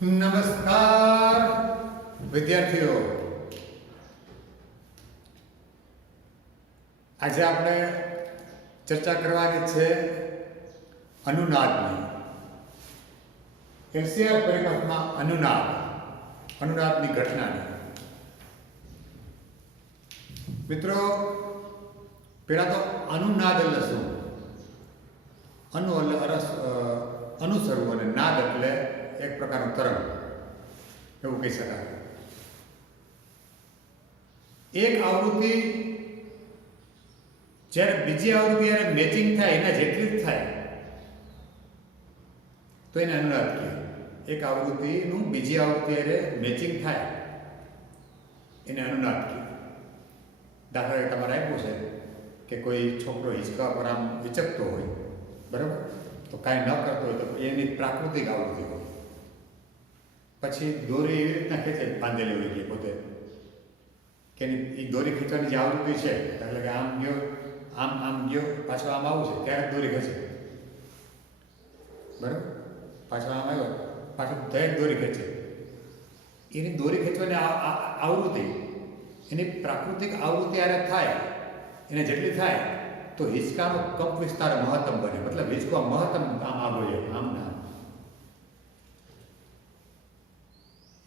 નમસ્કાર વિદ્યાર્થીઓ, આજે આપણે ચર્ચા કરવાની છે અનુનાદની. એલસીઆર પરિપથમાં અનુનાદની ઘટનાની. મિત્રો, પેલા તો અનુનાદ એટલે શું? અનુ એટલે અનુસરવું અને નાદ એટલે એક પ્રકારનું તરંગ, એવું કહી શકાય. એક આવૃત્તિ જ્યારે બીજી આવૃત્તિ જ્યારે મેચિંગ થાય એના જેટલી જ થાય તો એને અનુનાદ કહે. એક આવૃત્તિનું બીજી આવૃત્તિ જ્યારે મેચિંગ થાય એને અનુનાદ કહે. દાખલા તરીકે તમારે આપ્યું છે કે કોઈ છોકરો હિંચકા પર આમ વિચકતો હોય, બરાબર, તો કાંઈ ન કરતો હોય તો એની પ્રાકૃતિક આવૃત્તિ હોય. પછી દોરી એવી રીતના ખેંચે બાંધેલી હોય કે પોતે કે એ દોરી ખેંચવાની જે આવૃત્તિ છે, એટલે કે આમ ગયો આમ ગયો પાછો આમ આવું છે ત્યારે દોરી ખેંચે, બરાબર, પાછો આમ આવ્યો પાછો ત્યારે દોરી ખેંચે. એની દોરી ખેંચવાની આવૃત્તિ એની પ્રાકૃતિક આવૃત્તિ આરે થાય, એને જેટલી થાય તો હિંચકાનો કંપ વિસ્તાર મહત્તમ બને. મતલબ હિંચકો મહત્તમ આમ આગળ જાય, આમ ના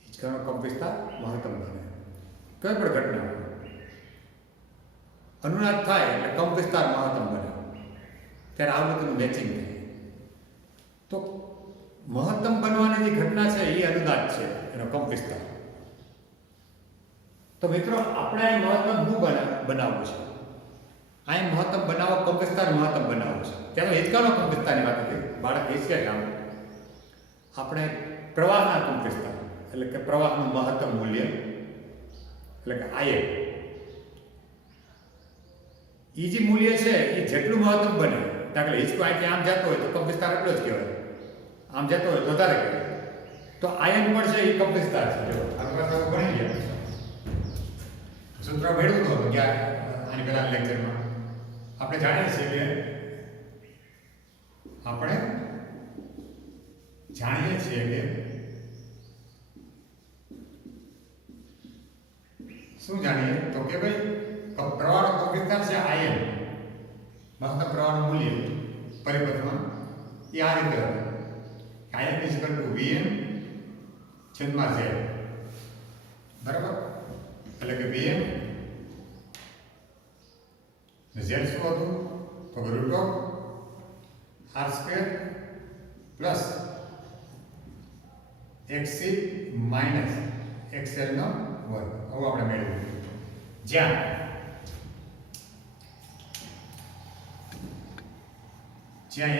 હિંચકાનો કંપ વિસ્તાર મહત્તમ બને. કોઈ પણ ઘટના અનુનાદ થાય એટલે કંપ વિસ્તાર મહત્તમ બને, ત્યારે આવૃત્તિનું મેચિંગ થાય. તો મહત્તમ બનવાની જે ઘટના છે એ અનુનાદ છે, એનો કંપ વિસ્તાર. તો મિત્રો, આપણે અહીં મહત્તમ શું બનાવવું છે? અહીં મહત્તમ બનાવો, કંપ વિસ્તાર મહત્તમ બનાવવું છે. ત્યારે હિંચકાનો કંપ વિસ્તારની વાત હતી, બાળક હિંચકે કામ. આપણે પ્રવાહના કંપ વિસ્તાર એટલે કે પ્રવાહનું મહત્તમ મૂલ્ય એટલે કે આયન, એ જે મૂલ્ય છે એ જેટલું મહત્તમ બને, દાખલા હિંચકો અહીંથી આમ જતો હોય તો કંપ વિસ્તાર એટલો જ કહેવાય, આમ જતો હોય તો વધારે કહેવાય. તો આયન પણ છે એ કંપ વિસ્તાર છે. જો આપણે ભણી ગયા સૂત્ર મેળવ્યું હતું ક્યાં આની પહેલા લેક્ચરમાં. આપણે જાણીએ છીએ કે શું જાણીએ તો કે ભાઈ પ્રવાહનો કંપ વિસ્તાર છે આયન, મહત્તમ પ્રવાહનું મૂલ્ય પરિપથમાં એ આ રીતે હતું. Ion is equal to Vm છેદમાં Z, બરાબર. એટલે કે Vm Z શું હતું તો root of R² plus XC minus XL નો વર્ગ. આવું આપણે મેળવ્યું. જ્યાં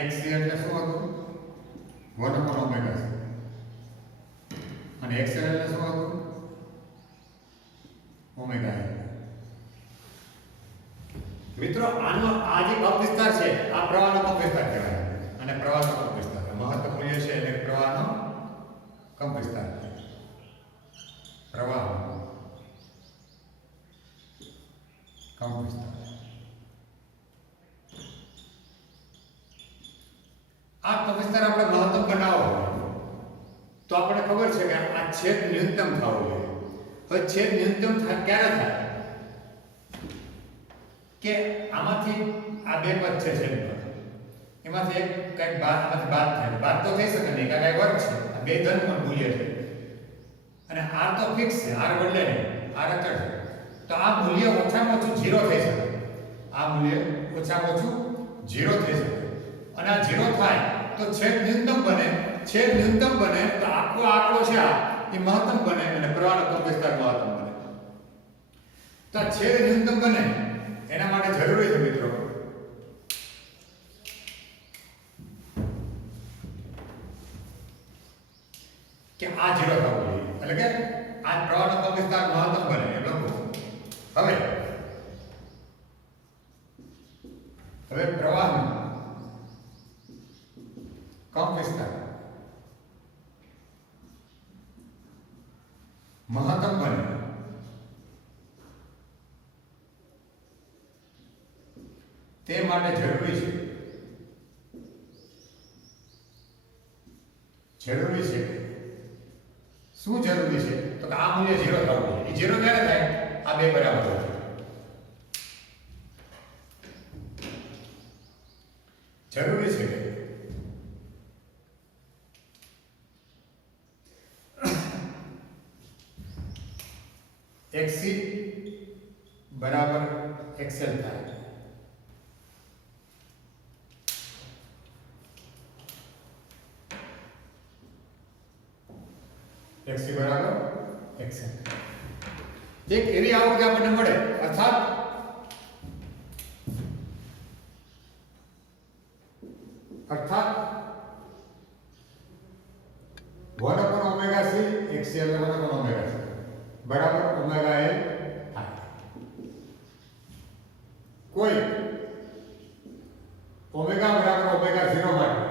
XC એટલે શું હતું 1/ωc અને XL એટલે શું હતું ઓમેગા. મિત્રો, આનો આ જે કંપ વિસ્તાર છે આ પ્રવાહનો કંપ વિસ્તાર કહેવાય, અને પ્રવાહનો કંપ વિસ્તાર મહત્તમ મૂલ્ય છે એટલે પ્રવાહનો કંપ વિસ્તાર. પ્રવાહ કંપ વિસ્તાર. આ કંપ વિસ્તાર આપણે મહત્તમ બનાવવો તો આપણને ખબર છે કે આ છેદ ન્યૂનતમ થવો જોઈએ. હવે છેદ ન્યૂનતમ ક્યારે થાય કે આમાંથી આ બે પદ છે છેદમાં, એમાંથી એક કંઈક બાદ થાય. બાદ તો થઈ શકે નહીં, કારણ કે વર્ગ છે, આ બે ધન મૂલ્ય છે અને r તો ફિક્સ છે, r બદલે નહીં, r અચળ છે. તો આ મૂલ્ય ઓછામાં ઓછું 0 થઈ શકે. આ મૂલ્ય ઓછામાં ઓછું 0 થઈ શકે અને આ 0 થાય તો છેદ ન્યૂનતમ બને. છેદ ન્યૂનતમ બને તો આખો આંકડો છે આ એ મહત્તમ બને અને પ્રવાહનો કંપ વિસ્તાર મહત્તમ બને. તો આ છેદ ન્યૂનતમ બને એના માટે જરૂરી છે મિત્રો કે આ 0 થવું જોઈએ, એટલે કે આ પ્રવાહનો કંપ વિસ્તાર મહત્તમ બને એમ લખું. હવે પ્રવાહનો કંપ વિસ્તાર મહત્તમ બને તે માટે જરૂરી છે શું જરૂરી છે તો કે આ મૂલ્ય 0 થવું જોઈએ. એ 0 ક્યારે થાય? આ બે બરાબર હોય. જરૂરી છે કે xc બરાબર xl થાય. xc બરાબર xl. એક એવી આવૃત્તિ આપણને મળે અર્થાત अर्थात 1/ωc xl 1/ωc बराबर ओमेगा एल થાય. કોઈ ઓમેગા બરાબર ઓમેગા 0 માટે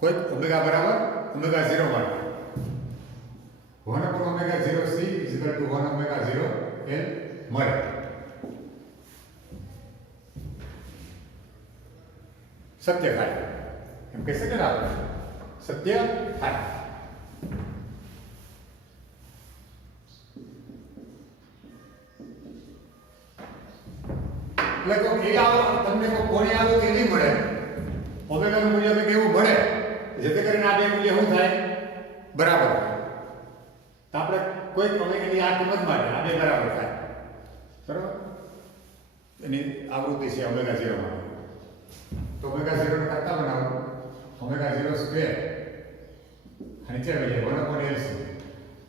કોઈ ઓમેગા બરાબર ઓમેગા 0 માટે 1/ωc c 1/0 l મળે. सत्य થાય એમ કહી શકે ને આપણે સત્ય થાય. એટલે તો એ આવો તમને કોની આવૃત્તિ એવી મળે ઓમેગા નું મૂલ્ય કેવું મળે જેથી કરીને આ બે મૂલ્ય શું થાય બરાબર થાય. તો આપણે કોઈ ઓમેગાની આ કિંમત માટે આ બે બરાબર થાય બરાબર. એની આવૃત્તિ છે ઓમેગા 0 માટે. तो ओमेगा 0 ने करता बनाओ ओमेगा 0 स्क्वायर नीचे आ जाए 1/LC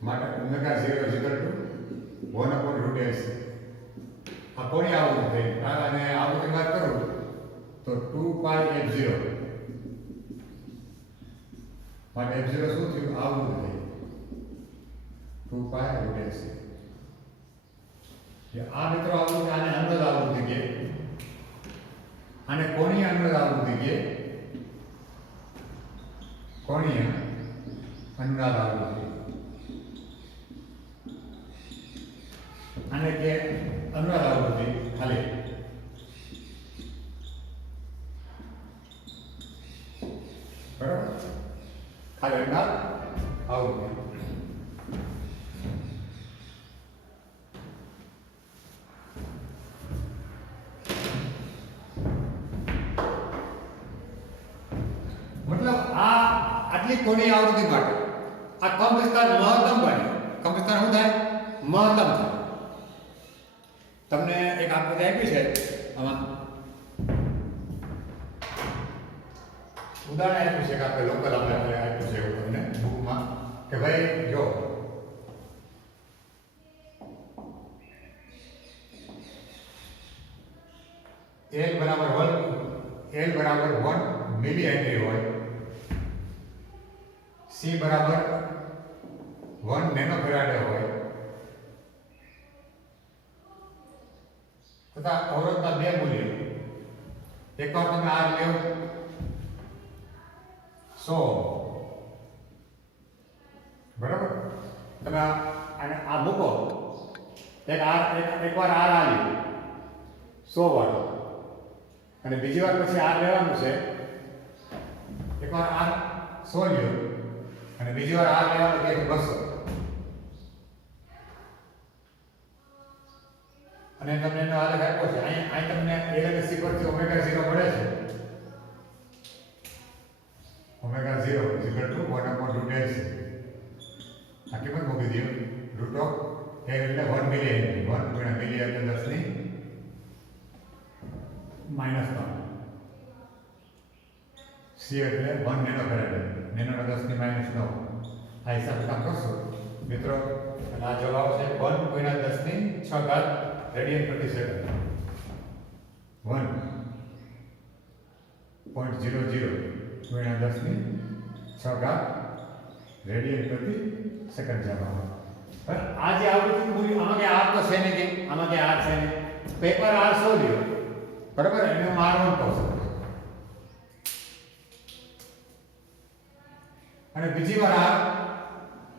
માટે ओमेगा 0 1/√LC. આ કોની આવૃત્તિ થઈ? અને આવૃત્તિની વાત કરું તો 2πf0 માટે f0 શું થયું? આવૃત્તિ થઈ 2π√LC. આ મિત્રો આવૃત્તિ આને અનુનાદ આવૃત્તિ કહે. અને કોણીય અનુનાદ આવૃત્તિ કે કોણીય અનુનાદ આવૃત્તિ અને કે અનુનાદ આવૃત્તિ ખાલી બરાબર ખાલી અનુનાદ આવૃત્તિ. કોની આવૃત્તિ માટે આ કંપ વિસ્તાર મહત્તમ બને. કંપ વિસ્તાર શું થાય? મહત્તમ થાય. તમને એક આકૃતિ આપી છે આમાં ઉદાહરણ આપ્યું છે કે આપણે લોકલ આપણે આપ્યું છે એવું તમને બુકમાં કે ભાઈ જો L બરાબર 1 મિલી હેનરી હોય, C બરાબર 1 નેનો ફેરાડે હોય તથા અવરોધના બે મૂલ્યો એકવાર તમે R લ્યો 100 બરાબર તમે આ મૂકો એકવાર R આલ્યો 100 વાળો અને બીજી વાર પછી R લેવાનું છે એકવાર R 100 લ્યો અને બીજી વાર R લેવાનું કે 200 અને તમને એનો આલેખ આપ્યો છે અહીં તમને LHC પરથી ઓમેગા 0 મળે છે ઓમેગા 0 1/√LC આ કિંમત મૂકી દો રૂટ ઓફ L એટલે 1 મિલી હેનરી 1 ગુણ્યા મિલી એટલે 10 ની -3 C એટલે 1 નેનો ફેરાડે નેનો ના 10 ની -9 આ હિસાબ કામ કરશો મિત્રો એટલે આ જવાબ છે 1 ગુણ્યા 10 ની 6 ઘાત રેડિયન પ્રતિ સેકન્ડ 1.00 ગુણ્યા 10 ની 6 ઘાત રેડિયન પ્રતિ સેકન્ડ જવાબ. હવે આ જે આવૃત્તિ મૂલ્ય આમાં કે R તો છે ને કે આમાં કે R છે ને તો એકવાર R 100 લ્યો બરાબર એને હું R1 કહું છું અને બીજી વાર R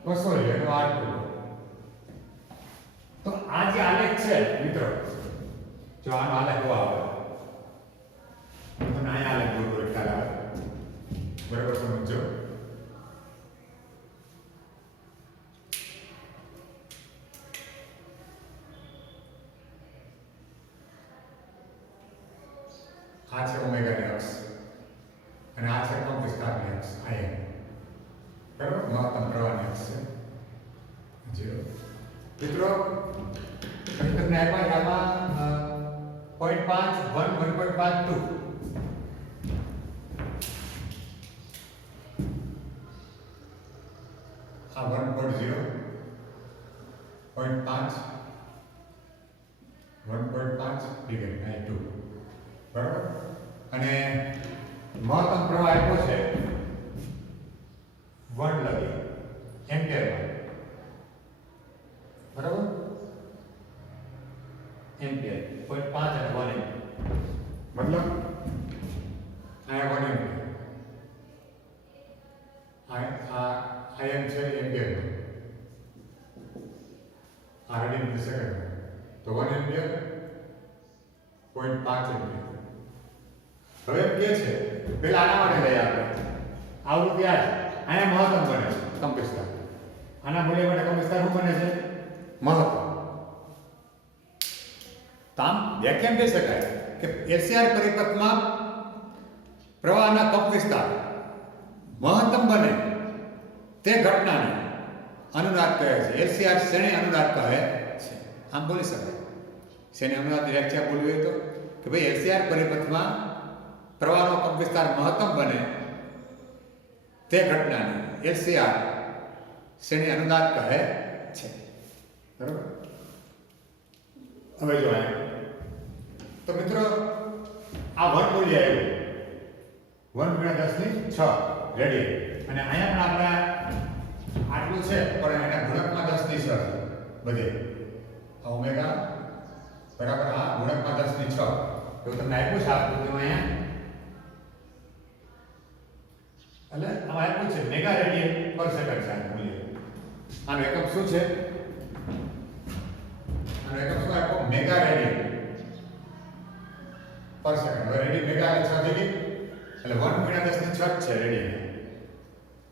200 લ્યો એનો R2 તો આ જે આલેખ છે મિત્રો જો આનો આલેખ એવો આવે તો મને અહીંયા આલેખ દોરો ખ્યાલ આવે બરાબર સમજો. આ છે ઓમેગાની અક્ષ અને આ છે કંપ વિસ્તારની અક્ષ આઈ એમ. બરાબર, મહત્તમ પ્રવાહની અક્ષ છે 0. મિત્રો તમને આપ્યા છે આમાં 0.5 1 1.5 2 આ 1.0 0.5 1.5 ડિગ્રી આ 2. બરાબર, અને મહત્તમ પ્રવાહ આપ્યો છે 1 લગી એમ્પિયરમાં. બરાબર, એમ્પિયર 0.5 અને 1 એમ્પિયર મતલબ આયા 1 એમ્પિયર આ એમ છે એમ્પિયર આ રીડિંગ પ્રતિ સેકન્ડ તો 1 એમ્પિયર 0.5 એમ્પિયર. હવે એમ કે છે પેલા આના માટે લઈએ આપણે આવૃત્તિ આ અહીંયા મહત્તમ બને છે કંપ વિસ્તાર. આના મૂલ્ય માટે કંપ વિસ્તાર શું બને છે? મહત્તમ. તો આમ વ્યાખ્યાન કહી શકાય કે એલસીઆર પરિપથમાં પ્રવાહના કંપ વિસ્તાર મહત્તમ બને તે ઘટનાને અનુનાદ કહે છે. એલસીઆર શ્રેણી અનુનાદ કહે છે. આમ બોલી શકાય. શ્રેણી અનુનાદની વ્યાખ્યા બોલવી હોય તો કે ભાઈ એલસીઆર પરિપથમાં પ્રવાહનો કંપ વિસ્તાર મહત્તમ બને તે ઘટનાને એલસીઆર શ્રેણી અનુનાદ કહે છે. બરાબર, હવે જો તો મિત્રો આ 1 મૂલ્ય આવ્યું 1 × 10⁶ રેડિયન અને અહીંયા પણ આપણે આટલું છે પણ એના ગુણકમાં 10⁶ છે બધે. આ ઓમેગા બરાબર આ ગુણકમાં 10⁶ એવું તમને આપ્યું છે આકૃતિમાં અહીંયા. એટલે આમાં આપ્યું છે મેગા રેડિયન પર સેકન્ડ છે આ મૂલ્ય. આનો એકમ શું છે? આનો એકમ શું આપ્યો? મેગા રેડિયન પર સેકન્ડ. હવે રેડિયન મેગા એટલે 6 ડિગ્રી એટલે 1 × 10⁶ છે રેડિયન.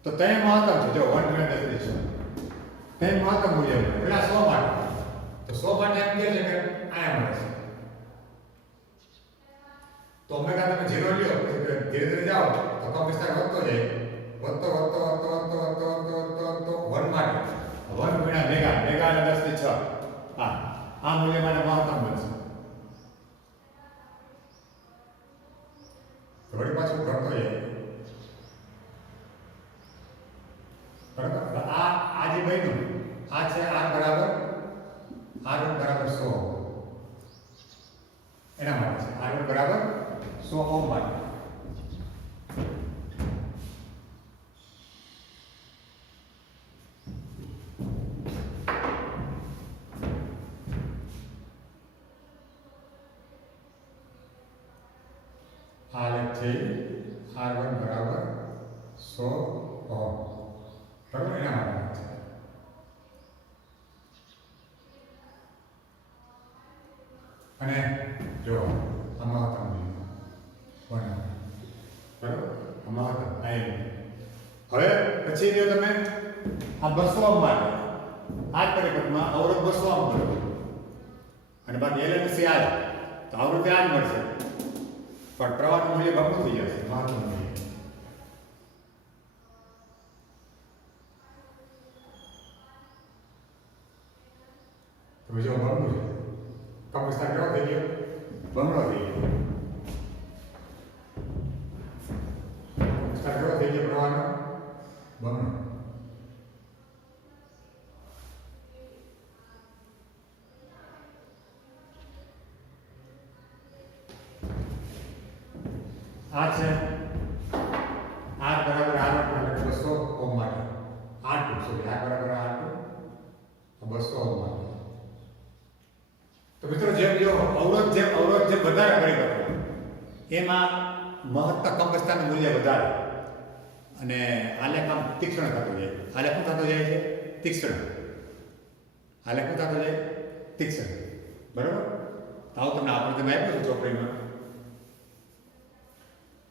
તો તે મહત્તમ છે જો 1 × 10⁶ તે મહત્તમ મૂલ્ય છે. પેલા 100 માટે તો 100 માટે એમ કહે છે કે આયા મળે છે. તો ઓમેગા તમે 0 લ્યો પછી ધીરે ધીરે જાઓ તો કંપ વિસ્તાર વધતો જાય વધતો 1 માટે 1 × મેગા મેગા એટલે 10⁶ આ મૂલ્ય માટે મહત્તમ બનશે. તો વળી પાછું ઘટતો જાય. બરાબર, આ જે બન્યું આ છે r બરાબર r1 બરાબર 100 એના માટે છે r1 બરાબર 100 ઓહમ માટે. આ લખી r1 બરાબર 100 ઓહમ. બરાબર, એના માટે છે. અને જો આ મહત્તમ બરાબર આ મહત્તમ આઈ. હવે પછી જો તમે આ 200 ઓહમ માટે આ પરિપથમાં અવરોધ 200 ઓહમ કરો અને બાકી એલએનસી આ તો આવૃત્તિ આ જ મળશે પણ પ્રવાહનું મૂલ્ય બમણું થઈ જશે મહત્તમ મૂલ્ય. તો જો બમણું છે કંપ વિસ્તાર કેવો થઈ ગયો? બમણો થઈ ગયો. વિસ્તાર કેવો થઈ ગયો પ્રવાહનો? બમણો. આ છે r બરાબર r1 માટે 200 ઓહમ માટે r2 સોરી r બરાબર r2 200 ઓહમ માટે. તો મિત્રો જેમ જો અવરોધ જેમ વધારે પરિપથ એમાં મહત્તમ કંપ વિસ્તારનું મૂલ્ય વધારે અને આલેખ આમ તીક્ષ્ણ થતો જાય. આલેખ શું થતો જાય છે? તીક્ષ્ણ. આલેખ શું થતો જાય? તીક્ષ્ણ. બરાબર, તો આવું તમને આકૃતિમાં આપ્યું છે ચોપડીમાં.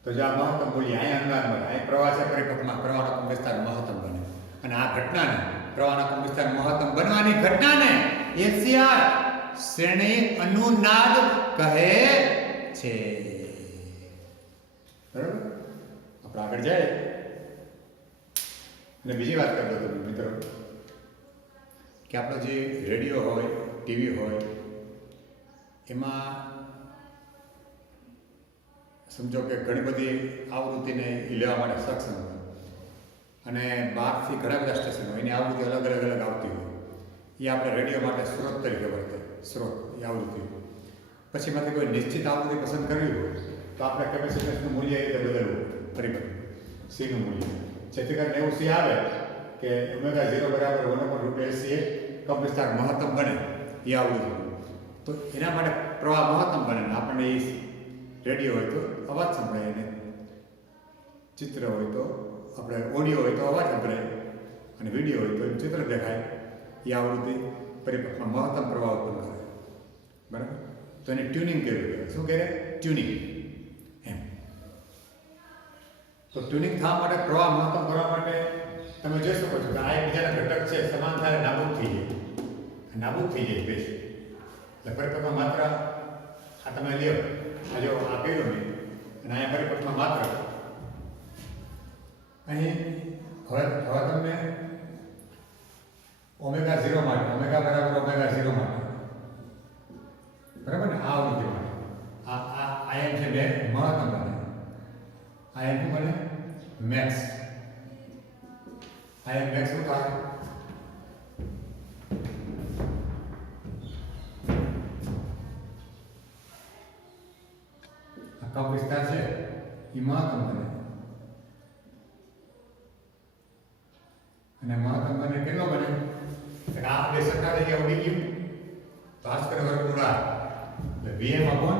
તો જો આ મહત્તમ મૂલ્ય અહીંયા અનુનાદ મળે, અહીં પ્રવાહ છે પરિપથમાં પ્રવાહનો કંપ વિસ્તાર મહત્તમ બને, અને આ ઘટનાને પ્રવાહનો કંપ વિસ્તાર મહત્તમ બનવાની ઘટનાને એસીઆર શ્રેણી અનુનાદ કહે છે. બરાબર? આપણે આગળ જાય અને બીજી વાત કરતો હતો મિત્રો કે આપણો જે રેડિયો હોય, ટીવી હોય, એમાં સમજો કે ઘણી બધી આવૃત્તિને એ લેવા માટે સક્ષમ હોય, અને બહારથી ઘણા બધા સ્ટેશન હોય, એની આવૃત્તિ અલગ આવતી હોય, એ આપણે રેડિયો માટે સ્ત્રોત તરીકે વર્તે, સ્ત્રોત એ આવૃત્તિ. પછી એમાંથી કોઈ નિશ્ચિત આવૃત્તિ પસંદ કરવી હોય તો આપણે કેપેસિટન્સનું મૂલ્ય એ રીતે બદલવું, પરિબળ સીનું મૂલ્ય, જેથી કરીને એવું સી આવે કે ઓમેગા 0 બરાબર 1/√LC એ કંપ વિસ્તાર મહત્તમ બને એ આવૃત્તિ. તો એના માટે પ્રવાહ મહત્તમ બને ને આપણને એ રેડિયો હોય તો અવાજ સંભળાય, એને ચિત્ર હોય તો આપણે ઓડિયો હોય તો અવાજ સંભળાય, અને વિડીયો હોય તો એનું ચિત્ર દેખાય. એ આવૃત્તિ પરિપથમાં મહત્તમ પ્રવાહ ઉત્પન્ન કરે. બરાબર? તો એને ટ્યુનિંગ કરવી કહેવાય. શું કહે? ટ્યુનિંગ. એમ તો ટ્યુનિંગ થવા માટે, પ્રવાહ મહત્તમ કરવા માટે તમે જોઈ શકો છો કે આ એકબીજાના ઘટક છે, સમાન થાય નાબૂદ થઈ જાય બેસ. એટલે પરિપથમાં માત્ર આ તમે લ્યો, આ જો આ કર્યું નહીં, અને અહીંયા પરિપથમાં માત્ર અહીં હવે તમને ઓમેગા 0 માટે, ઓમેગા બરાબર ઓમેગા 0 માટે, બરાબર ને, આ આવૃત્તિ માટે આ એમ છે બે મહત્તમ બને, આ એમ બને મેક્સ, આ એમ મેક્સ શું થાય? આ કંપ વિસ્તાર છે એ મહત્તમ બને, અને મહત્તમ બને કેટલો બને? આ બે સરખા થઈ ગયા, ઉડી ગયું, ભાસ્કર વર્ગમૂળ એટલે Vm અપોન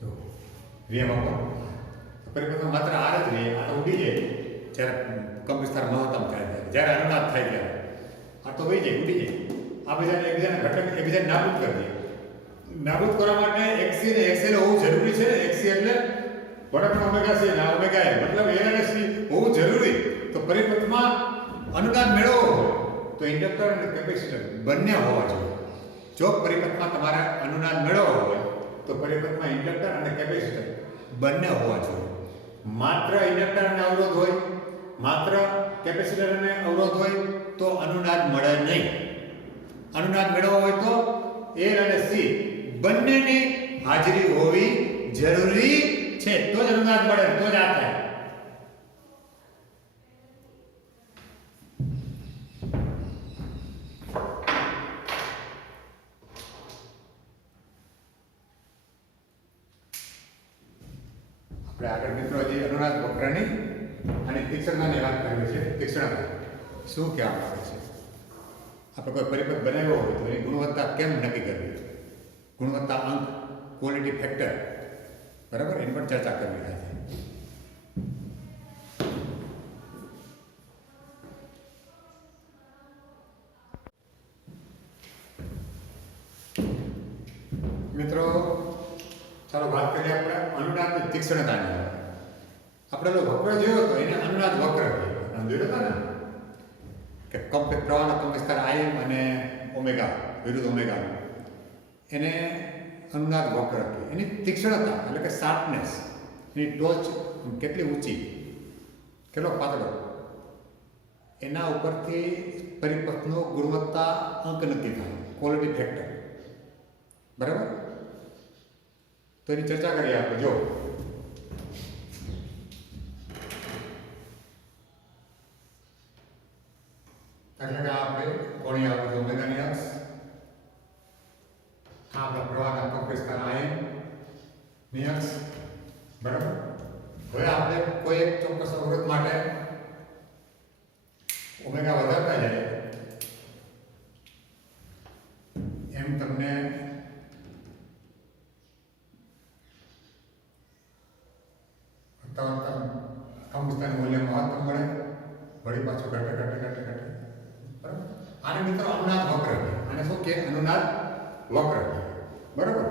જો Vm અપોન પરિપથમાં માત્ર આર જ રહે, આ તો ઉડી જાય જ્યારે કંપ વિસ્તાર મહત્તમ થાય, જ્યારે અનુનાદ થાય ત્યારે આ તો વહી જાય, ઉડી જાય. આ બધાને એકબીજાના ઘટક એકબીજાને નાબૂદ કરી દે. નાબૂદ કરવા માટે XC ને XL હોવું જરૂરી છે. XC એટલે વડકનો ઓમેગા છે, ના ઓમેગા L, મતલબ L અને C હોવું જરૂરી. તો પરિપથમાં અનુનાદ મેળવવો હોય તો ઇન્ડક્ટર અને કેપેસિટર બંને હોવા જોઈએ. જો પરિપથમાં તમારે અનુનાદ મેળવવો હોય તો પરિપથમાં ઇન્ડક્ટર અને કેપેસિટર બંને હોવા જોઈએ. માત્ર ઇન્ડક્ટર અને અવરોધ હોય, માત્ર કેપેસિટર અને અવરોધ હોય તો અનુનાદ મળે નહીં. અનુનાદ મેળવવો હોય તો L અને C બંનેની હાજરી હોવી જરૂરી છે, તો જ અનુનાદ મળે, તો જ આ થાય. આપણે આગળ મિત્રો હજી અનુનાદ વક્રની અને તીક્ષ્ણતાની વાત કરવી છે. તીક્ષ્ણતા શું કહેવા માંગે છે? આપણે કોઈ પરિપથ બનાવ્યો હોય તો એની ગુણવત્તા કેમ નક્કી કરવી, ગુણવત્તા અંક, ક્વોલિટી ફેક્ટર, બરાબર, એની પણ ચર્ચા કરવી થાય છે. મિત્રો ચાલો વાત કરીએ આપણે અનુનાદની તીક્ષ્ણતાની. આપણે વક્ર જોયો હતો એને અનુનાદ વક્ર કહેવાય. જોયો હતો ને કે પ્રવાહનો કંપ વિસ્તાર Im અને ઓમેગા વિરુદ્ધ ઓમેગા, એને અનુનાદ વક્ર કહેવાય. એની તીક્ષ્ણતા એટલે કે શાર્પનેસ, એની ટોચ કેટલી ઊંચી, કેટલો પાતળો, એના ઉપરથી પરિપથનો ગુણવત્તા અંક નક્કી થાય, ક્વોલિટી ફેક્ટર. બરાબર? તો એની ચર્ચા કરીએ આપણે. જો એટલે કે આપણે કોણી આપણે ઓમેગાની અક્ષ, આ આપણા પ્રવાહના કંપ વિસ્તાર Im ની અક્ષ. બરાબર? હવે આપણે કોઈ એક ચોક્કસ અવરોધ માટે ઓમેગા વધારતા જાય એમ તમને કંપ વિસ્તારનું મૂલ્ય મહત્તમ મળે, વળી પાછું ઘટે. બરાબર? આને મિત્રો અનુનાદ વક્ર કહેવાય. આને શું કહે? અનુનાદ વક્ર કહેવાય. બરાબર?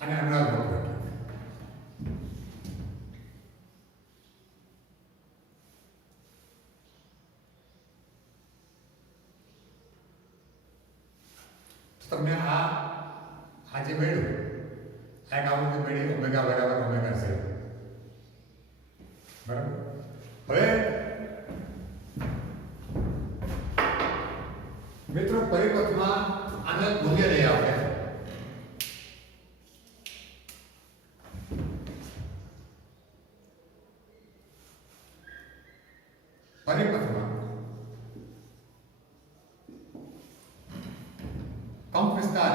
આને અનુનાદ વક્ર. તમને આ જે મળ્યું આ એક આવું મળ્યું ઓમેગા બરાબર ઓમેગા 0. બરાબર. હવે મિત્રો પરિપથમાં આનું મૂલ્ય લઈ આપણે પરિપથમાં કંપ વિસ્તાર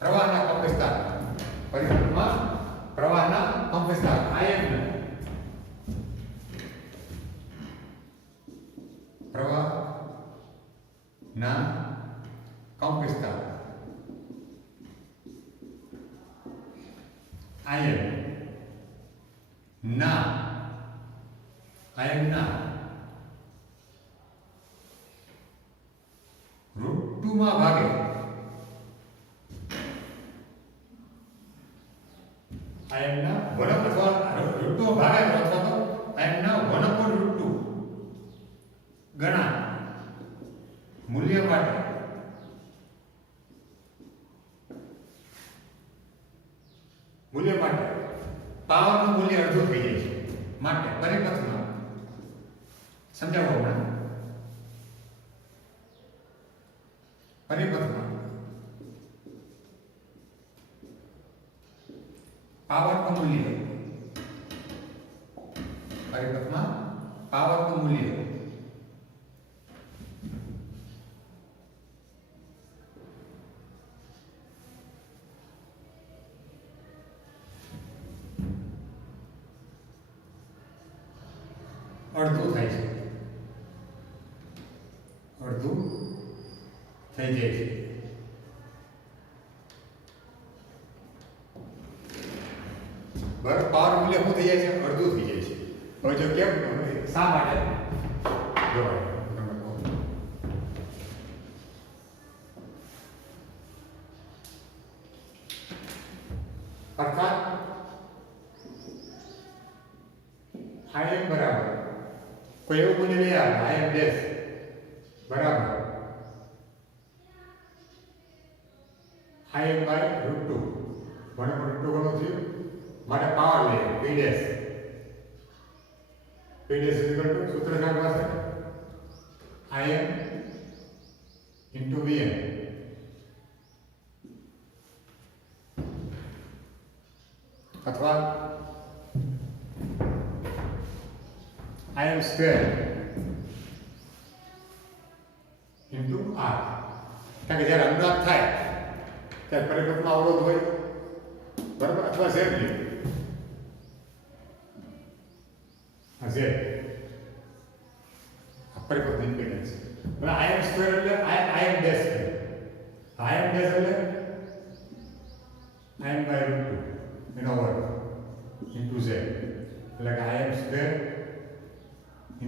પ્રવાહના કંપ વિસ્તાર પરિપથમાં પ્રવાહના કંપ વિસ્તાર આયન પ્રવાહના કંપ વિસ્તાર આયનના √2 માં ભાગે આયનના 1 અથવા √2 ભાગે અથવા તો આયનના 1/√2 ગણા મૂલ્ય માટે પાવરનું મૂલ્ય અડધું થઈ જાય છે. માટે પરિપથમાં સમજાવો હમણાં પરિપથમાં પાવરનું મૂલ્ય અડધું થાય છે. અડધું થઈ જાય છે. બરાબર. પાવર મૂલ્ય શું થઈ જાય છે? અડધું થઈ જાય છે. હવે જો કેમ શા માટે જોવાય અર્થાત આયન બરાબર કોઈ એવું મૂલ્ય લઈ આવે આયન ડેશ બરાબર આયન બાય √2 1/√2 ગણો થયું માટે પાવર લઈએ p ડેશ સૂત્રકાર પાસે આયન ઇન્ટુ vn અથવા આયન સ્ક્વેર ઇન્ટુ r. કારણ કે જ્યારે અનુનાદ થાય ત્યારે પરિપથમાં અવરોધ હોય બરાબર અથવા z લે z પરિપથ ઇમ્પિડન્સ. હવે આયન સ્ક્વેર એટલે આયન ડેશ એટલે આયન બાય √2 એનો વર્ગ ઇન્ટુ z એટલે કે આયન સ્ક્વેર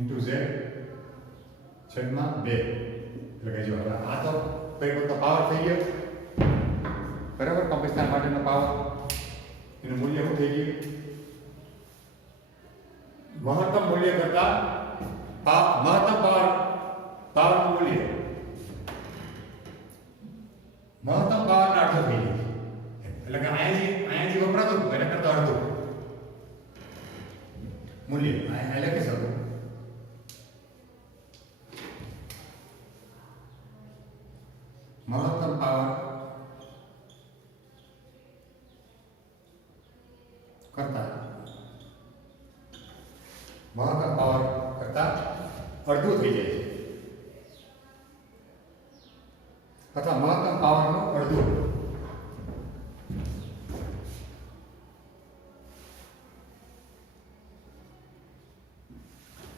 ઇન્ટુ z છેદમાં 2 એટલે કે જો આ તો પરિપથનો પાવર થઈ ગયો બરાબર. કંપ વિસ્તાર માટેનો પાવર એનું મૂલ્ય શું થઈ ગયું? મહત્તમ મૂલ્ય કરતા મહત્તમ પાવરનું મૂલ્ય મહત્તમ પાવરના અડધો થઈ જાય એટલે કે અહીંયા જે વપરાતું હતું એને કરતા અડધું મૂલ્ય અહીંયા લખી શકું. મહત્તમ પાવર કરતા અડધું થઈ જાય છે અથવા મહત્તમ પાવરનું અડધું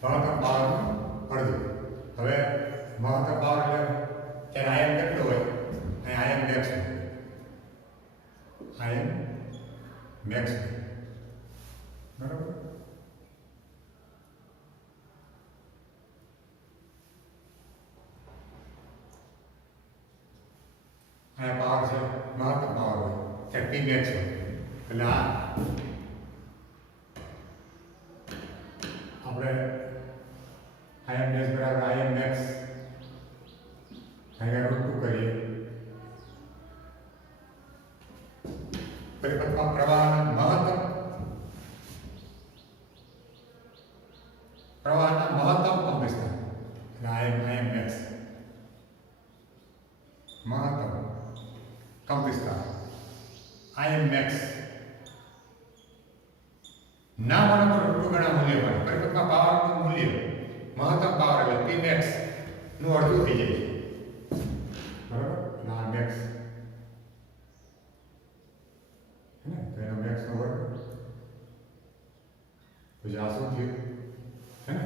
મહત્તમ પાવરનું અડધું. હવે મહત્તમ પાવર એટલે ત્યારે આયન કેટલું હોય? અહીં આયન મેક્સ બરાબર. ત્યાં પી મેક્સ હોય એટલે આ આપણે આઈએમ ડેશ બરાબર આઈએમ મેક્સ ભાગ્યા √2 કરીએ પરિપથમાં પ્રવાહના મહત્તમ કંપનવિસ્તાર એટલે આઈએમ મેક્સ મહત્તમ કંપનવિસ્તાર આઈએમ મેક્સ ના બરાબર √2 ગણા મૂલ્ય મળે પરિપથમાં પાવરનું મૂલ્ય મહત્તમ પાવર એટલે પી મેક્સ નું અડધું થઈ જાય છે બરાબર ના મેક્સ હે ને તો એનો મેક્સ નો વર્ગ પછી આ શું થયું હે ને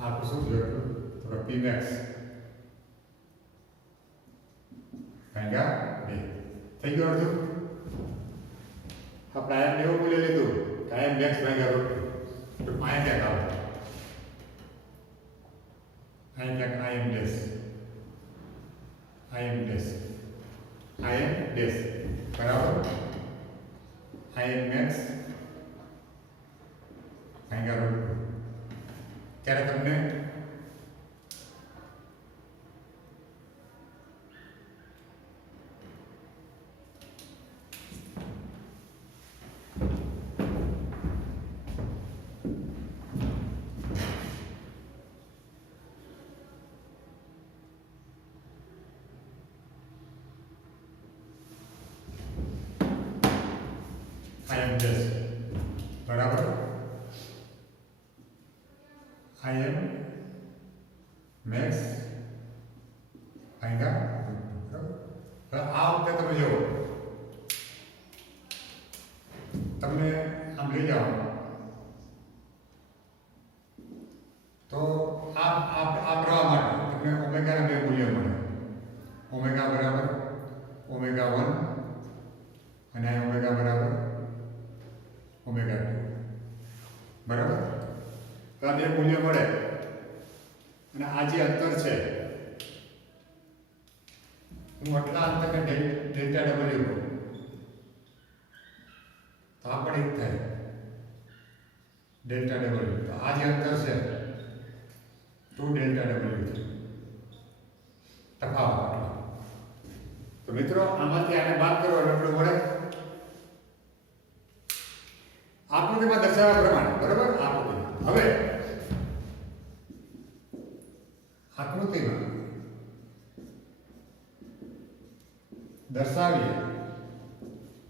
આ તો શું થયું તો પી મેક્સ ભાગ્યા 2 થઈ ગયું અડધું આપણે આયમ એવું મૂલ્ય લીધું કે આયમ મેક્સ ભાગ્યા √2 તો આયમ ક્યાંક આવતું આયમ ક્યાંક આયમ ડેશ બરાબર આયમ મેક્સ ભાગ્યા √2 ત્યારે તમને આયમ ડેશ બરાબર આયમ મેક્સ ભાગ્યા બરાબર હવે આ વખતે તમે જુઓ તમને આમ લઈ જાઓ તો આ પ્રવાહ માટે તમને ઓમેગાના બે મૂલ્ય મળે ઓમેગા બરાબર ઓમેગા 1 અને ઓમેગા બરાબર ઓમેગા 2 બરાબર તો આ બે મૂલ્ય મળે અને આ જે અંતર છે હું આટલા અંતરને ડેલ્ટા ડબલ્યુ કહું તો આ પણ એક થાય ડેલ્ટા ડબલ્યુ તો આ જે અંતર છે 2 ડેલ્ટા ડબલ્યુ તફાવત તો મિત્રો આમાંથી આને બાદ કરો એટલે આપણું મળે આકૃતિમાં દર્શાવ્યા પ્રમાણે બરાબર આકૃતિ હવે આકૃતિમાં દર્શાવીએ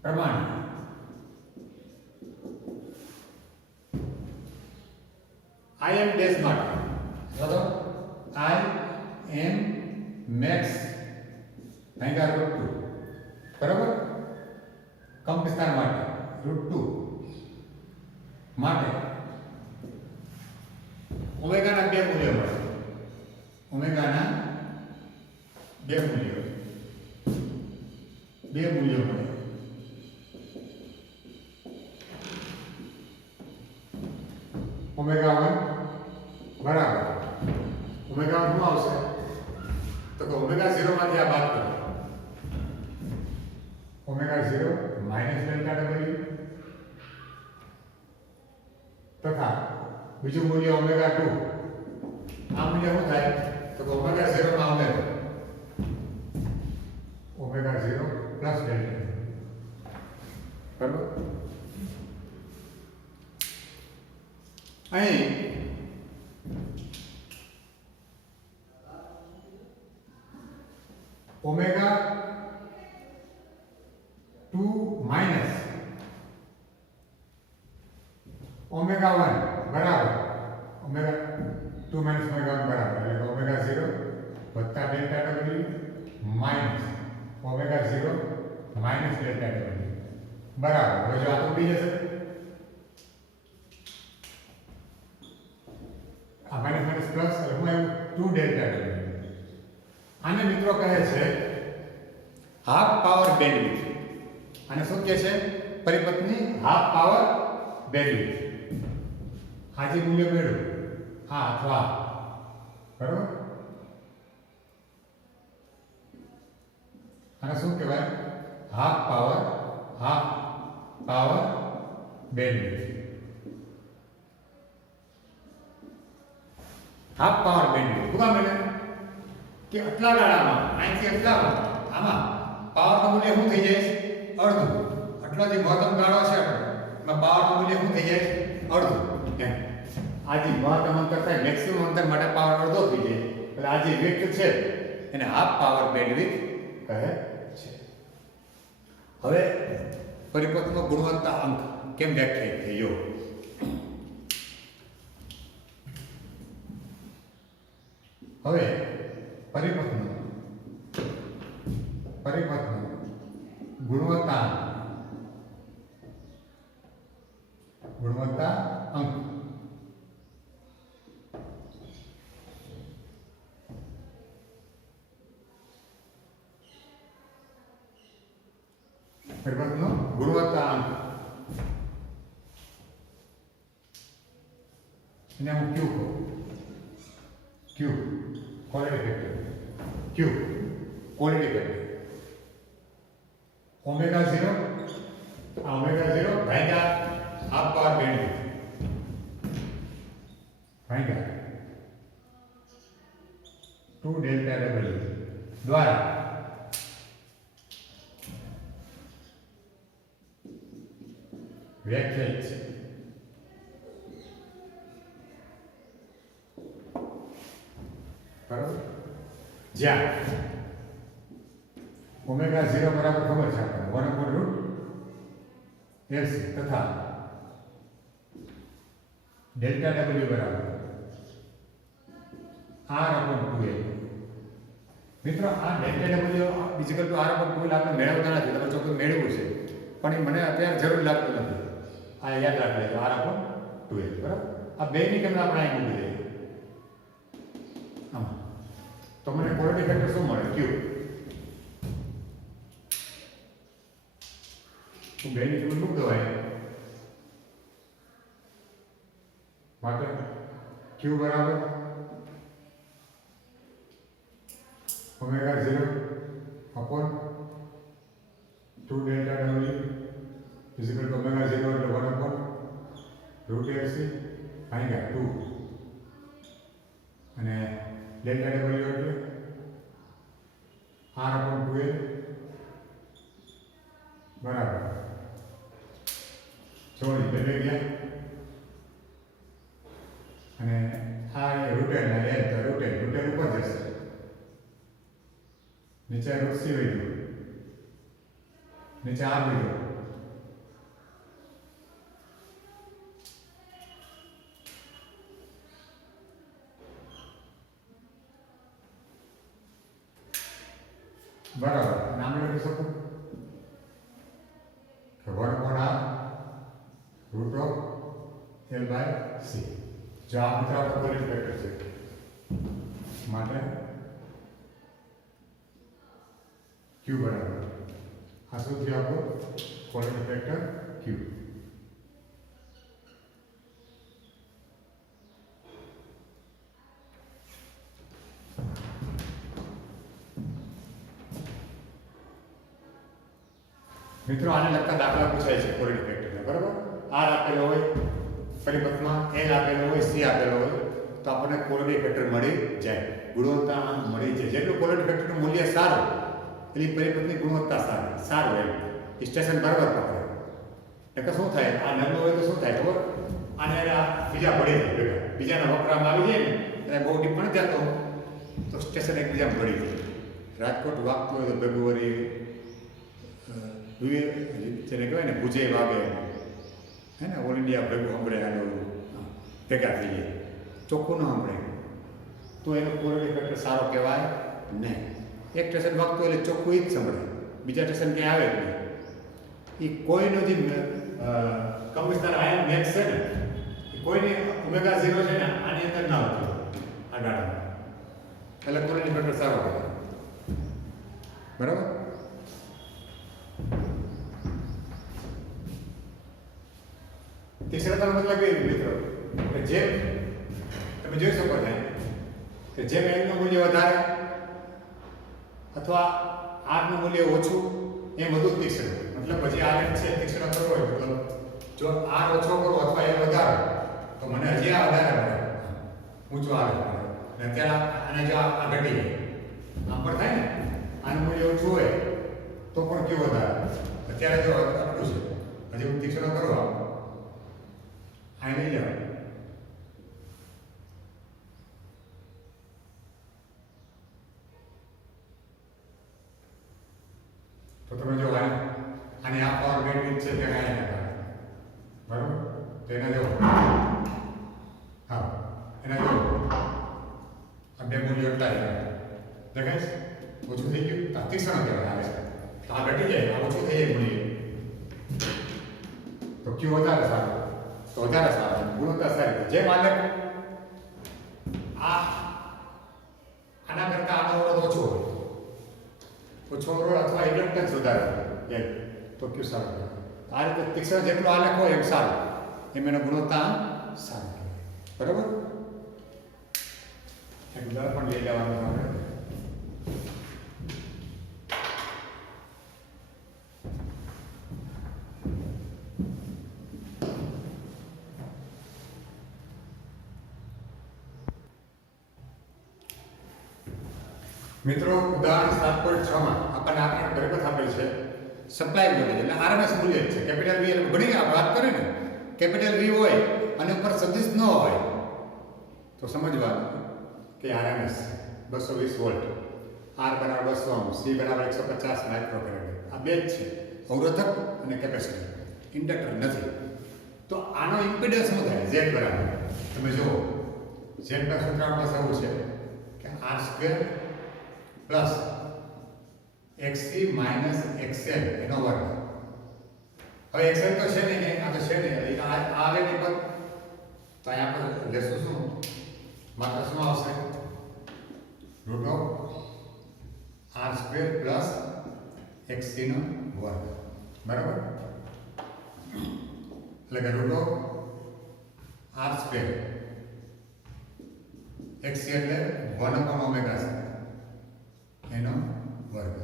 પ્રમાણે આઈએમ ડેશ માટે અથવા તો આઈએમ મેક્સ ભાગ્યા √2 બરાબર કંપનવિસ્તાર માટે √2 માટે ઓમેગાના બે મૂલ્યો મળે ઓમેગાના બે મૂલ્યો મળે ઓમેગા 1 બરાબર ઓમેગા 1 શું આવશે તો કે ઓમેગા 0 માંથી આ બાદ કરો ઓમેગા 0 માઇનસ ડેલ્ટા ડબલ્યુ તથા બીજું મૂલ્ય ઓમેગા 2 આ મૂલ્ય શું થાય તો કે ઓમેગા 0 માં ઉમેરો ઓમેગા 0 પ્લસ ડેલ્ટા બરાબર અહીં ઓમેગા 2 માઇનસ ઓમેગા 1 બરાબર ઓમેગા 2 માઇનસ ઓમેગા 1 બરાબર એટલે ઓમેગા 0 વત્તા delta W minus omega 0 minus delta W બરાબર હવે જો આ તો ઉડી જશે આ માઇનસ માઇનસ પ્લસ એટલે હું આવ્યું 2 ડેલ્ટા ડબલ્યુ આને મિત્રો કહે છે હાફ પાવર બેન્ડવિડ્થ આને શું કહે છે પરિપથની હાફ પાવર બેન્ડવિડ્થ આ જે મૂલ્ય મેળવ્યું હા અથવા બરાબર આને શું કહેવાય? Half power bandwidth. Half power bandwidth શું કામ એટલે કે આટલા ગાળામાં અહીંથી આટલામાં આમાં પાવરનું મૂલ્ય શું થઈ જાય છે? અડધું. આટલો જે મહત્તમ ગાળો છે એમાં પાવરનું મૂલ્ય શું થઈ જાય છે? અડધું. એમ આ જે મહત્તમ અંતર થાય મેક્સિમમ અંતર માટે પાવર અડધો થઈ જાય એટલે આ જે વિડ્થ છે એને હાફ પાવર બેન્ડવિડ્થ કહે છે. હવે પરિપથનો ગુણવત્તા અંક કેમ વ્યાખ્યાયિત થયો? હવે પરિપથનો ગુણવત્તા અંક પરિપથનો ગુણવત્તા અંક એને હું ક્યુ કહું. ક્યુ ક્વોલિટી ફેક્ટર. ક્યુ ક્વોલિટી ફેક્ટર. ઓમેગા 0 આ ઓમેગા 0 ભાગ્યા હાફ પાવર બેન્ડવિડ્થ ભાગ્યા 2 ડેલ્ટા W દ્વારા વ્યાખ્યાયિત છે. બરાબર. જ્યાં ઓમેગા 0 બરાબર ખબર છે આપણને 1/√LC તથા ડેલ્ટા W બરાબર R/2L. મિત્રો આ delta W equal to R/2L આપણે મેળવતા નથી. તમે ચોક્કસ મેળવવું છે પણ એ મને અત્યારે જરૂર લાગતું નથી. આ યાદ રાખી લેજો R/2L. બરાબર. આ બેની કિંમત આપણે અહીં મૂકી દઈએ. આમાં તો મને ક્વોલિટી ફેક્ટર શું મળે? Q. તો બેની કિંમત મૂકી દવાય માટે Q બરાબર omega 0 upon 2 delta W is equal two omega 0 એટલે 1 અપોન √LC ભાગ્યા 2 અને ડેલ્ટા W એટલે R/2L બરાબર 24 બે ગયા અને આ રૂટેલ ને L તો રૂટેલ ઉપર જશે. નીચે √C વહી નીચે R વહી બરાબર. નામ લખી શકું કે 1/√L/C. જો આ મિત્રો આપણો ક્વોલિટી ફેક્ટર છે માટે Q બરાબર આ શું થયું આપણું ક્વોલિટી ફેક્ટર Q. મિત્રો આને લગતા દાખલા પૂછાય છે ક્વોલિટી ફેક્ટરના. બરાબર. R આપેલો હોય પરિપથમાં, L આપેલો હોય, C આપેલો હોય તો આપણને ક્વોલિટી ફેક્ટર મળી જાય, ગુણવત્તા મળી જાય. જેટલું ક્વોલિટી ફેક્ટરનું મૂલ્ય સારું એટલી પરિપથની ગુણવત્તા સારું એમ સ્ટેશન બરાબર પકડે. એટલે શું થાય આ નબળું હોય તો શું થાય ખબર? આને બીજા પડી જાય ભેગા બીજાના વપરામાં આવી જાય ને એટલે બહુ ડીપ પણ જતો તો સ્ટેશન એકબીજા પડી જાય. રાજકોટ વાગતું હોય તો ભેગું વળી જેને કહેવાય ને ભુજે વાગે હે ને ઓલ ઇન્ડિયા ભેગું સાંભળે આને ભેગા થઈ જાય ચોખ્ખું ન સાંભળે તો એનો ક્વોલિટી ફેક્ટર સારો કહેવાય નહીં. એક સ્ટેશન વાગતું એટલે ચોખ્ખું જ સાંભળે, બીજા સ્ટેશન ક્યાંય આવે જ નહીં. એ કોઈનો જે કમિશનર આયન મેક્સ છે ને કોઈની ઓમેગા 0 છે ને આની અંદર ના આવતું આ ગાડામાં એટલે ક્વોલિટી ફેક્ટર સારો કહેવાય. બરાબર. તીસરાનો મતલબ એ મિત્રો કે જેમ તમે જોઈ શકો છો કે જેમ L નું મૂલ્ય વધારે અથવા r નું મૂલ્ય ઓછું એ વધુ તીક્ષ્ણ, મતલબ હજી r છે તીક્ષ્ણ કરવો હોય મતલબ જો r ઓછો કરો અથવા એ વધારો તો મને હજી આ વધારે મળે, ઊંચો આવે. અને અત્યારે આને જો આ ઘટી જાય આમ પણ થાય ને, આનું મૂલ્ય ઓછું હોય તો પણ કયું વધારે. અત્યારે જો આટલું છે હજી હું તીક્ષ્ણ કરો આ લઈ લેવા તો તમે જો આની આ પાવર બેન્ડવિડ્થ છે ત્યાં કાંઈ ના બરાબર. તો એના જો હા એના જો આ બે મૂલ્યો એટલા દેખાય છે, ઓછું થઈ ગયું આ તીક્ષ્ણ કહેવાય આવે છે. તો આ ઘટી જાય આ ઓછું થઈ જાય મૂલ્ય તો કયું વધારે સારું, તો વધારે સારું ગુણવત્તા સારી. જેમ આને આના કરતાં આનો અવરોધ ઓછો હોય, ઓછો અવરોધ અથવા ઇન્ડક્ટન્સ વધારે એમ તો કયું સારું કહેવાય. આ રીતે તીક્ષ્ણ જેટલો આલેખ હોય એમ સારું, એમ એનો ગુણવત્તા સારું કહેવાય. બરાબર. એક ઉદાહરણ પણ લઈ લેવાનું આપણે. મિત્રો ઉદાહરણ 7.6 માં આપણને આપણે પરિપથ આપેલ છે સપ્લાય વોલ્ટેજ એટલે આરએમએસ મૂલ્ય છે. કેપિટલ વી એટલે ઘણી વાત કરી ને, કેપિટલ વી હોય અને ઉપર સદિશ ન હોય તો સમજવાનું કે આરએમએસ 220 વોલ્ટ, આર બરાબર 200 ઓહ્મ, સી બરાબર 150 માઇક્રોફેરાડ. આ બે જ છે, અવરોધક અને કેપેસિટર, ઇન્ડક્ટર નથી. તો આનો ઇમ્પિડન્સ શું થાય? ઝેડ બરાબર તમે જુઓ ઝેડ ના સૂત્ર આપણે આવું છે કે R square plus XC minus XL એનો વર્ગ. હવે XL તો છે નહીં, આ તો છે નહીં, એટલે આ આવે નહીં પર તો અહીંયા આપણે લેશું શું? માત્ર શું આવશે? Root of R square plus XC નો વર્ગ. બરાબર. એટલે કે root of R square XC એટલે 1 ઓમેગા છે એનો વર્ગ.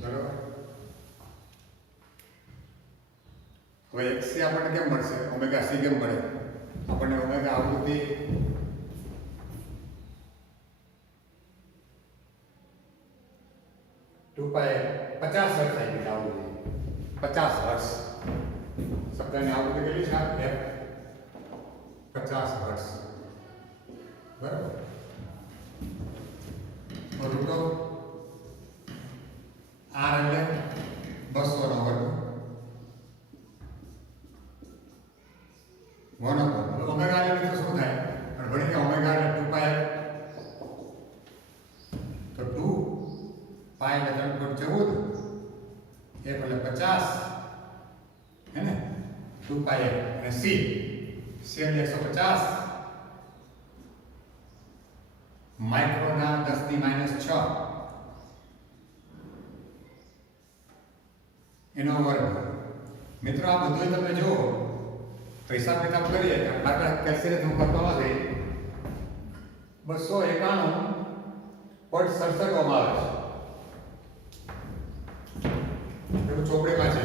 બરાબર. હવે XC આપણને કેમ મળશે? ઓમેગા સી કેમ મળે આપણને? ઓમેગા આવૃત્તિ ટુ પાઈ 50 હર્ટ્ઝ થઈ ગઈ આવૃત્તિ, 50 હર્ટ્ઝ. શબ્દની આવૃત્તિ કેટલી છે? F 50 hertz. બરાબર. રૂટ ઓફ આર એટલે 200 નો વર્ગ 1 ઓમેગા એટલે મિત્રો શું થાય? પણ ભણી કે ઓમેગા એટલે 2 પાઈ, તો 2 પાઈ એટલે 3.14, F એટલે 50 હે ને, 2 પાઈ અને સી એટલે 150 માઇક્રોના 10⁻6 એનો વર્ગ. મિત્રો આ બધું તમે જુઓ તો હિસાબ કિતાબ કરીએ આપણે કેલ્ક્યુલેટ હું કરતો નથી. 291.67 ઓહ્મ આવે છે. એવું ચોપડીમાં છે,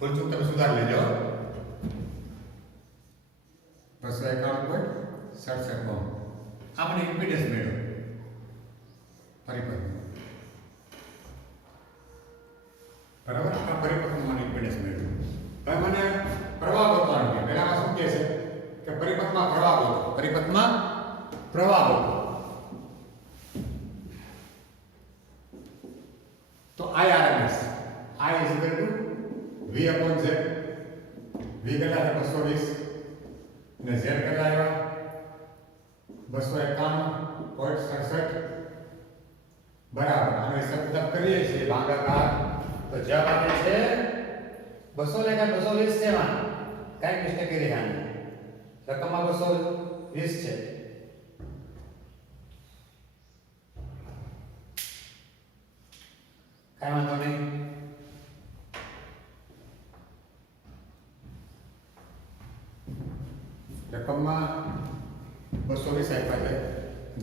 ભૂલચૂક તમે સુધારી લેજો. 291.67 ઓહ્મ. આપણે ઇમ્પિડન્સ મેળવ્યો પરિપથ. બરાબર. આ પરિપથનું મને ઇમ્પિડન્સ મેળવ્યો. હવે મને પ્રવાહ ગોતવાનો છે. પહેલામાં શું કહે છે કે પરિપથમાં પ્રવાહ ગોતો, પરિપથમાં પ્રવાહ ગોતો. તો IRMS I is equal to V upon Z. V કેટલા છે? 220 અને Z કેટલા આવ્યા? 251.67 બરાબર. આનો હિસાબ કિતાબ કરીએ છીએ ભાગાકાર તો જવાબ આપે છે 200 લેખા 220 છે. માં કઈ મિસ્ટેક કરી આની રકમમાં 220 છે. કઈ વાંધો નહીં. રકમમાં 220 આપ્યા છે,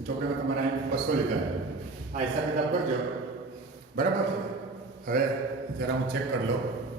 ચોપડીમાં તમારે 200 લીધા. આ હિસાબ કિતાબ કરજો. બરાબર છે. હવે જરા હું ચેક કરી લઉં.